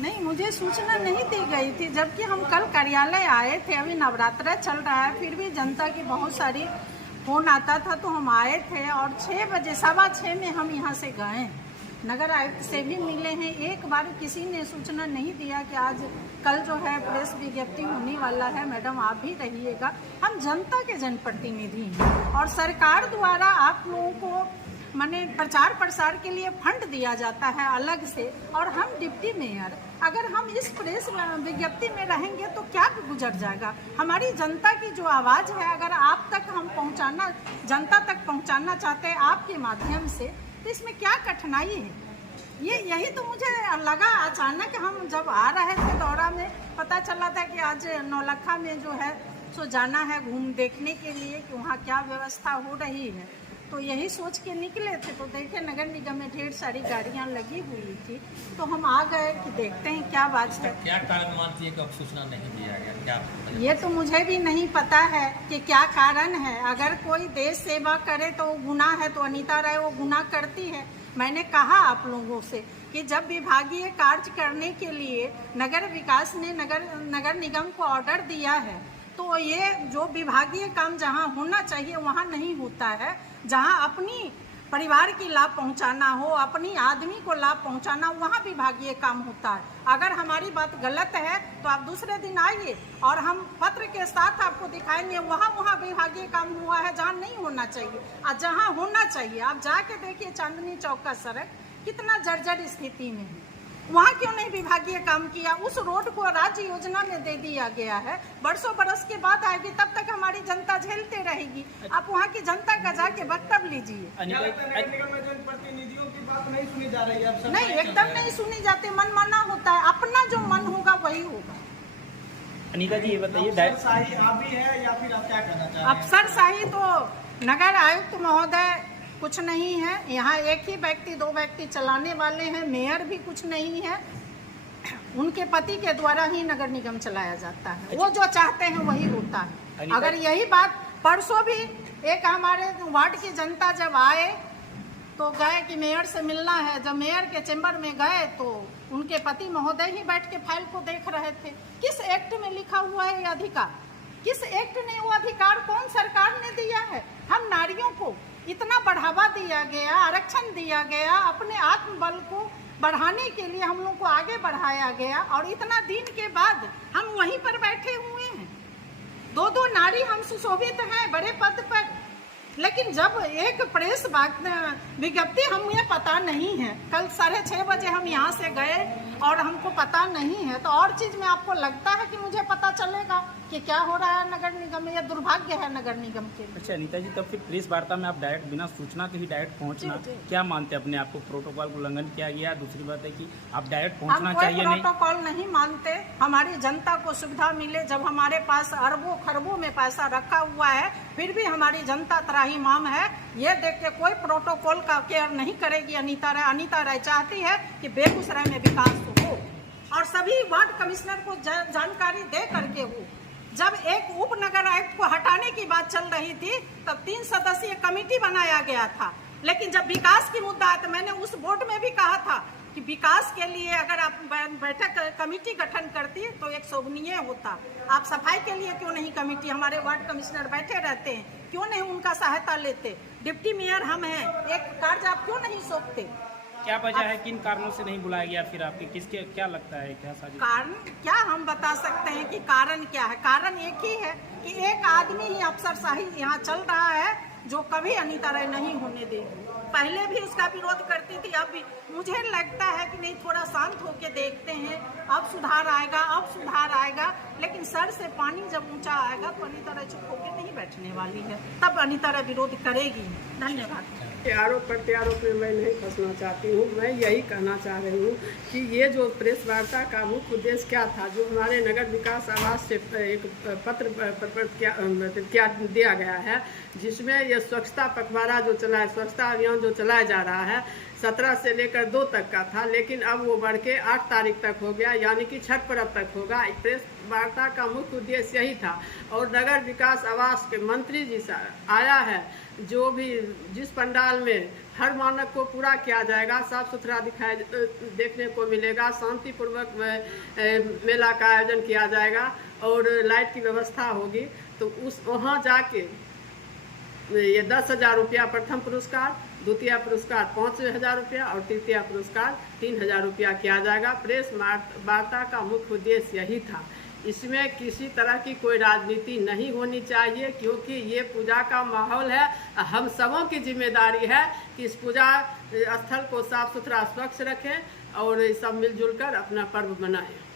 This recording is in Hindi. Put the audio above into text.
नहीं, मुझे सूचना नहीं दी गई थी, जबकि हम कल कार्यालय आए थे। अभी नवरात्रा चल रहा है, फिर भी जनता की बहुत सारी फोन आता था तो हम आए थे। और 6 बजे 6:15 में हम यहाँ से गए, नगर आयुक्त से भी मिले हैं। एक बार किसी ने सूचना नहीं दिया कि आज कल जो है प्रेस विज्ञप्ति होने वाला है, मैडम आप भी रहिएगा। हम जनता के जनप्रतिनिधि हैं और सरकार द्वारा आप लोगों को माने प्रचार प्रसार के लिए फंड दिया जाता है अलग से, और हम डिप्टी मेयर अगर हम इस प्रेस विज्ञप्ति में रहेंगे तो क्या गुजर जाएगा। हमारी जनता की जो आवाज़ है, अगर आप तक हम पहुंचाना, जनता तक पहुंचाना चाहते हैं आपके माध्यम से, तो इसमें क्या कठिनाई है। यही तो मुझे लगा। अचानक हम जब आ रहे थे दौरा में, पता चला था कि आज नौलखा में जो है सो जाना है घूम देखने के लिए कि वहाँ क्या व्यवस्था हो रही है। तो यही सोच के निकले थे, तो देखे नगर निगम में ढेर सारी गाड़ियाँ लगी हुई थी, तो हम आ गए कि देखते हैं क्या बात है। क्या कारण मानती है कि अब सूचना नहीं दिया गया, क्या? ये तो मुझे भी नहीं पता है कि क्या कारण है। अगर कोई देश सेवा करे तो वो गुनाह है, तो अनीता राय वो गुनाह करती है। मैंने कहा आप लोगों से कि जब विभागीय कार्य करने के लिए नगर विकास ने नगर निगम को ऑर्डर दिया है, तो ये जो विभागीय काम जहाँ होना चाहिए वहाँ नहीं होता है। जहाँ अपनी परिवार की लाभ पहुँचाना हो, अपनी आदमी को लाभ पहुँचाना, वहाँ विभागीय काम होता है। अगर हमारी बात गलत है तो आप दूसरे दिन आइए और हम पत्र के साथ आपको दिखाएंगे वहाँ विभागीय काम हुआ है जहाँ नहीं होना चाहिए। और जहाँ होना चाहिए आप जाके देखिए, चांदनी चौक का सड़क कितना जर्जर स्थिति में है, वहाँ क्यों नहीं विभागीय काम किया। उस रोड को राज्य योजना में दे दिया गया है, बरसों बरस के बाद आएगी, तब तक हमारी जनता झेलते रहेगी। आप वहाँ की जनता का जाके वक्तव्य लीजिए। प्रतिनिधियों की बात नहीं सुनी जा रही है? नहीं, एकदम नहीं सुनी जाती, मनमाना होता है। अपना जो मन होगा वही होगा। अनीता जी ये बताइए, अफसरशाही अभी है या फिर आप क्या कहना चाह रहे हैं? अफसरशाही तो नगर आयुक्त महोदय कुछ नहीं है, यहाँ एक ही व्यक्ति 2 व्यक्ति चलाने वाले हैं, मेयर भी कुछ नहीं है, उनके पति के द्वारा ही नगर निगम चलाया जाता है। वो जो चाहते हैं वही होता है। अगर यही बात, परसों भी एक हमारे वार्ड की जनता जब आए तो गए कि मेयर से मिलना है, जब मेयर के चेंबर में गए तो उनके पति महोदय ही बैठ के फाइल को देख रहे थे। किस एक्ट में लिखा हुआ है ये अधिकार? किस एक्ट ने वो अधिकार कौन सरकार ने दिया है? हम नारियों को इतना बढ़ावा दिया गया, आरक्षण दिया गया, अपने आत्मबल को बढ़ाने के लिए हम लोग को आगे बढ़ाया गया, और इतना दिन के बाद हम वहीं पर बैठे हुए हैं। 2 नारी हम सुशोभित हैं बड़े पद पर, लेकिन जब एक प्रेस विज्ञप्ति हमें पता नहीं है, कल 6:30 बजे हम यहाँ से गए और हमको पता नहीं है, तो और चीज़ में आपको लगता है कि मुझे पता चलेगा कि क्या हो रहा है नगर निगम में। यह दुर्भाग्य है नगर निगम के लिए। अच्छा अनीता जी, तब फिर प्रेस वार्ता में आप डायरेक्ट बिना सूचना के ही डायरेक्ट पहुंचना, क्या मानते हैं अपने आप को? प्रोटोकॉल को उल्लंघन किया गया? दूसरी बात है कि आप डायरेक्ट पहुंचना चाहिए नहीं? प्रोटोकॉल नहीं मानते। हमारी जनता को सुविधा मिले, जब हमारे पास अरबों खरबों में पैसा रखा हुआ है, फिर भी हमारी जनता त्राहीमाम है। ये देख के कोई प्रोटोकॉल का केयर नहीं करेगी अनीता राय। अनीता राय चाहती है कि बेगूसराय में विकास हो और सभी वार्ड कमिश्नर को जानकारी दे करके हो। जब एक उप नगर आयुक्त को हटाने की बात चल रही थी तब 3 सदस्यीय कमेटी बनाया गया था, लेकिन जब विकास की मुद्दा है तो मैंने उस बोर्ड में भी कहा था कि विकास के लिए अगर आप बैठक कमेटी गठन करती तो एक शोभनीय होता। आप सफाई के लिए क्यों नहीं कमेटी? हमारे वार्ड कमिश्नर बैठे रहते हैं, क्यों नहीं उनका सहायता लेते? डिप्टी मेयर हम हैं, एक कार्य आप क्यों नहीं सौंपते? क्या वजह है, किन कारणों से नहीं बुलाया गया? फिर आपके किसके क्या लगता है, क्या साजिश? कारण क्या हम बता सकते हैं कि कारण क्या है? कारण एक ही है कि एक आदमी ही अफसरशाही यहाँ चल रहा है जो कभी अनीता राय नहीं होने देगी। पहले भी उसका विरोध करती थी, अब भी मुझे लगता है कि नहीं, थोड़ा शांत होके देखते हैं, अब सुधार आएगा, अब सुधार आएगा। लेकिन सर से पानी जब ऊंचा आएगा तो अनीता राय चुप होके नहीं बैठने वाली है, तब अनीता राय विरोध करेगी। धन्यवाद। आरोप प्रत्यारोप में मैं नहीं फंसना चाहती हूँ। मैं यही कहना चाह रही हूँ कि ये जो प्रेस वार्ता का मुख्य उद्देश्य क्या था, जो हमारे नगर विकास आवास से एक पत्र क्या दिया गया है, जिसमें ये स्वच्छता पखवाड़ा जो चला है, स्वच्छता अभियान जो चलाया जा रहा है, 17 से लेकर 2 तक का था, लेकिन अब वो बढ़ के 8 तारीख तक हो गया, यानी कि छठ पर्व तक होगा। प्रेस वार्ता का मुख्य उद्देश्य यही था। और नगर विकास आवास के मंत्री जी से आया है, जो भी जिस पंडाल में हर मानक को पूरा किया जाएगा, साफ सुथरा देखने को मिलेगा, शांतिपूर्वक मेला का आयोजन किया जाएगा और लाइट की व्यवस्था होगी। तो वहाँ जाके ये 10,000 रुपया प्रथम पुरस्कार, द्वितीय पुरस्कार 5,000 रुपया और तृतीय पुरस्कार 3,000 रुपया किया जाएगा। प्रेस वार्ता का मुख्य उद्देश्य यही था। इसमें किसी तरह की कोई राजनीति नहीं होनी चाहिए, क्योंकि ये पूजा का माहौल है। हम सबों की जिम्मेदारी है कि इस पूजा स्थल को साफ सुथरा स्वच्छ रखें और सब मिलजुल कर अपना पर्व मनाएं।